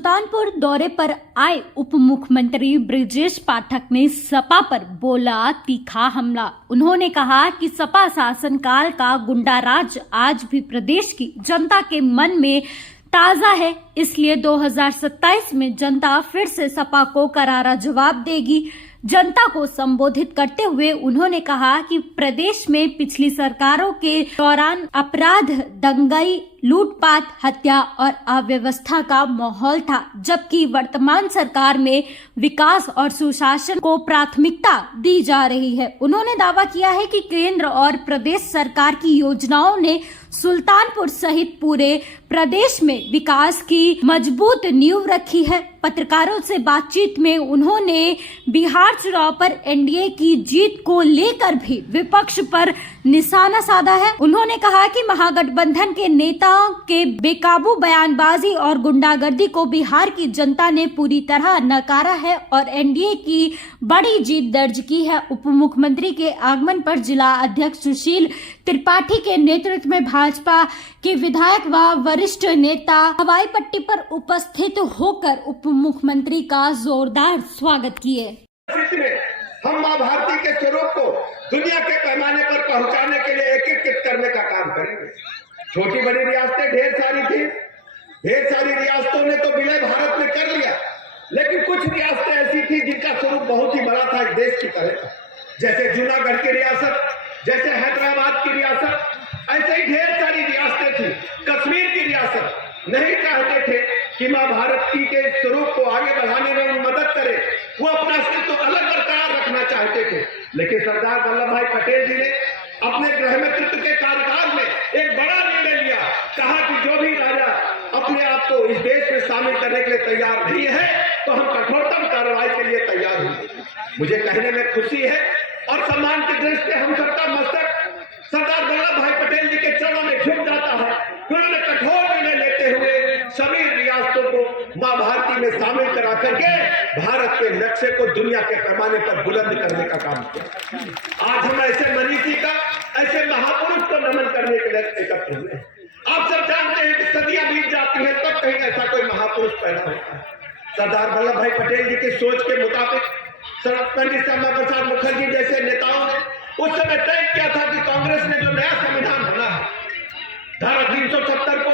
सुल्तानपुर दौरे पर आए उप मुख्यमंत्री ब्रजेश पाठक ने सपा पर बोला तीखा हमला। उन्होंने कहा कि सपा शासनकाल का गुंडा राज आज भी प्रदेश की जनता के मन में ताजा है, इसलिए 2027 में जनता फिर से सपा को करारा जवाब देगी। जनता को संबोधित करते हुए उन्होंने कहा कि प्रदेश में पिछली सरकारों के दौरान अपराध, दंगाई, लूटपाट, हत्या और अव्यवस्था का माहौल था, जबकि वर्तमान सरकार में विकास और सुशासन को प्राथमिकता दी जा रही है। उन्होंने दावा किया है कि केंद्र और प्रदेश सरकार की योजनाओं ने सुल्तानपुर सहित पूरे प्रदेश में विकास की मजबूत नींव रखी है। पत्रकारों से बातचीत में उन्होंने बिहार चुनाव पर एनडीए की जीत को लेकर भी विपक्ष पर निशाना साधा है। उन्होंने कहा कि महागठबंधन के नेताओं के बेकाबू बयानबाजी और गुंडागर्दी को बिहार की जनता ने पूरी तरह नकारा है और एनडीए की बड़ी जीत दर्ज की है। उप मुख्यमंत्री के आगमन पर जिला अध्यक्ष सुशील त्रिपाठी के नेतृत्व में भाजपा के विधायक व वरिष्ठ नेता हवाई पट्टी पर उपस्थित होकर उप मुख्यमंत्री का जोरदार स्वागत किए। हम माँ भारती के स्वरूप को दुनिया के पैमाने पर पहुंचाने के लिए एकीकृत करने का काम करेंगे। छोटी बड़ी रियासतें ढेर सारी थी, ढेर सारी रियासतों ने तो विलय भारत में कर लिया, लेकिन कुछ रियासतें ऐसी थी जिनका स्वरूप बहुत ही बड़ा था, एक देश की तरह था। जैसे जूनागढ़ की रियासत, जैसे हैदराबाद की रियासत, ऐसे ही ढेर सारी रियासतें थी। कश्मीर की रियासत नहीं चाहते थे कि माँ भारती के स्वरूप को आगे बढ़ाने में मदद करे, वो अपना अस्तित्व अलग बरकरार रखना चाहते थे। लेकिन सरदार वल्लभ भाई पटेल जी ने अपने गृह मंत्रित्व के कार्यकाल में एक बड़ा निर्णय लिया, कहा कि जो भी राजा अपने आप को इस देश में शामिल करने के लिए तैयार नहीं है तो हम कठोरतम कार्रवाई के लिए तैयार हैं। मुझे कहने में खुशी है और सम्मान की दृष्टि हम सबका मस्तक सरदार वल्लभ भाई पटेल जी के चरणों में झुक जाता है। उन्होंने कठोर निर्णय लेते हुए सभी रियासतों को माँ भारती में शामिल करा करके भारत के नक्शे को दुनिया के पैमाने पर बुलंद करने का काम किया। आज हम ऐसे मनीषी का, ऐसे महापुरुष को नमन करने के लिए एकत्र हुए। आप सब जानते हैं कि सदियां बीत जाती हैं तब कहीं ऐसा कोई महापुरुष पैदा होता है। सरदार वल्लभ भाई पटेल जी की सोच के मुताबिक पंडित श्यामा प्रसाद मुखर्जी जैसे नेताओं ने उस समय तय किया था कि कांग्रेस ने जो नया संविधान बना है, धारा 370 को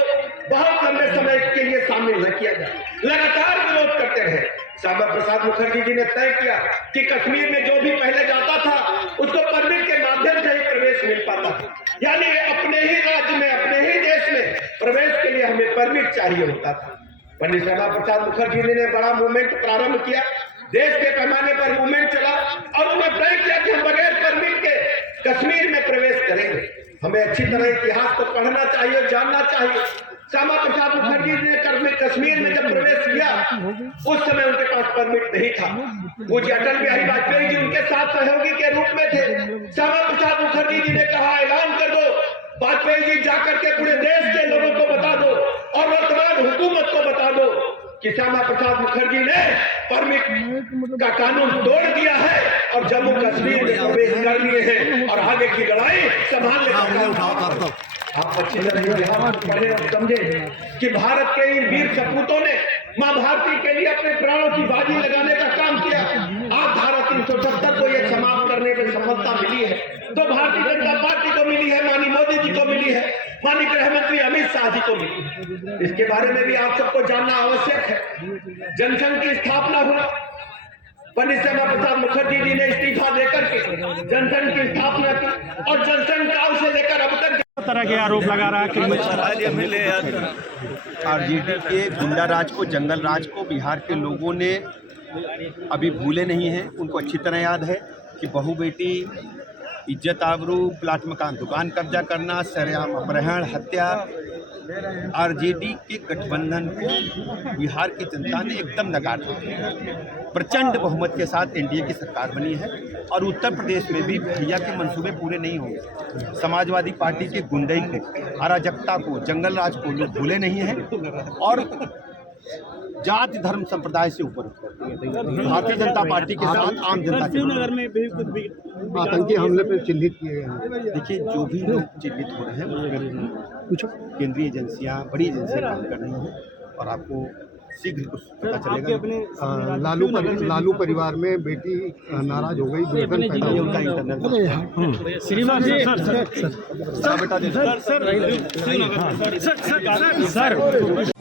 बहुत लंबे समय के लिए शामिल न किया जाए, लगातार विरोध करते रहे। श्यामा प्रसाद मुखर्जी जी ने तय किया कि कश्मीर में जो भी पहले जाता था उसको परमिट के माध्यम से ही प्रवेश मिल पाता था, यानी अपने ही राज्य में, अपने ही देश में प्रवेश के लिए हमें परमिट चाहिए होता था। पंडित श्यामा प्रसाद मुखर्जी जी ने बड़ा मूवमेंट प्रारंभ किया, देश के पैमाने पर मूवमेंट चला और उन्होंने तय किया कि हम बगैर परमिट के कश्मीर में प्रवेश करेंगे। हमें अच्छी तरह इतिहास को पढ़ना चाहिए, जानना चाहिए। श्यामा प्रसाद मुखर्जी जी ने कश्मीर में जब प्रवेश किया उस समय उनके पास परमिट नहीं था। मुझे अटल बिहारी वाजपेयी जी उनके साथ सहयोगी के रूप में थे। श्यामा प्रसाद मुखर्जी जी ने कहा, ऐलान कर दो, वाजपेयी जी जाकर के पूरे देश के लोगों को बता दो और वर्तमान हुकूमत को बता दो कि श्यामा प्रसाद मुखर्जी ने परमिट का कानून तोड़ दिया है और जम्मू कश्मीर में प्रवेश कर लिए हैं और आगे की लड़ाई संभालने का काम उठाओ। आप अच्छी तरह पढ़े और समझे कि भारत के इन वीर सपूतों ने माँ भारती के लिए अपने प्राणों की बाजी लगाने का काम किया। आज धारा 370 को ये समाप्त करने में सफलता मिली है तो भारतीय जनता पार्टी को मिली है, माननीय मोदी जी को मिली है, माननीय गृह मंत्री अमित शाह जी को मिली है। इसके बारे में भी आप सबको जानना आवश्यक है। जनसंघ की स्थापना हुआ, पंडित श्यामा प्रसाद मुखर्जी जी ने इस्तीफा देकर के जनसंघ की स्थापना की और जनसंघ काल से लेकर अब तक तरह के आरोप लगा रहा है कि आरजेडी के गुंडा राज को, जंगल राज को बिहार के लोगों ने अभी भूले नहीं हैं। उनको अच्छी तरह याद है कि बहू बेटी, इज्जत आबरू, प्लाट मकान दुकान कब्जा करना, सरेआम अपहरण, हत्या, आरजेडी के गठबंधन को बिहार की जनता ने एकदम नकार दिया। प्रचंड बहुमत के साथ एनडीए की सरकार बनी है और उत्तर प्रदेश में भी भैया के मंसूबे पूरे नहीं होंगे। समाजवादी पार्टी के गुंडई को, अराजकता को, जंगल राज को लोग भूले नहीं हैं और जाति धर्म संप्रदाय से ऊपर भारतीय जनता पार्टी के साथ आम जनता शिवनगर में भी कुछ भी आतंकी हमले पर चिन्हित किए गए हैं। देखिए, जो भी लोग चिन्हित हो रहे हैं कुछ केंद्रीय एजेंसियां, बड़ी एजेंसियां काम कर रही हैं और आपको शीघ्र कुछ पता चलेगा। लालू परिवार में बेटी नाराज हो गई, दुल्हन पैदा ये हो उनका इंटरनल श्रीमान जी बेटा दे सर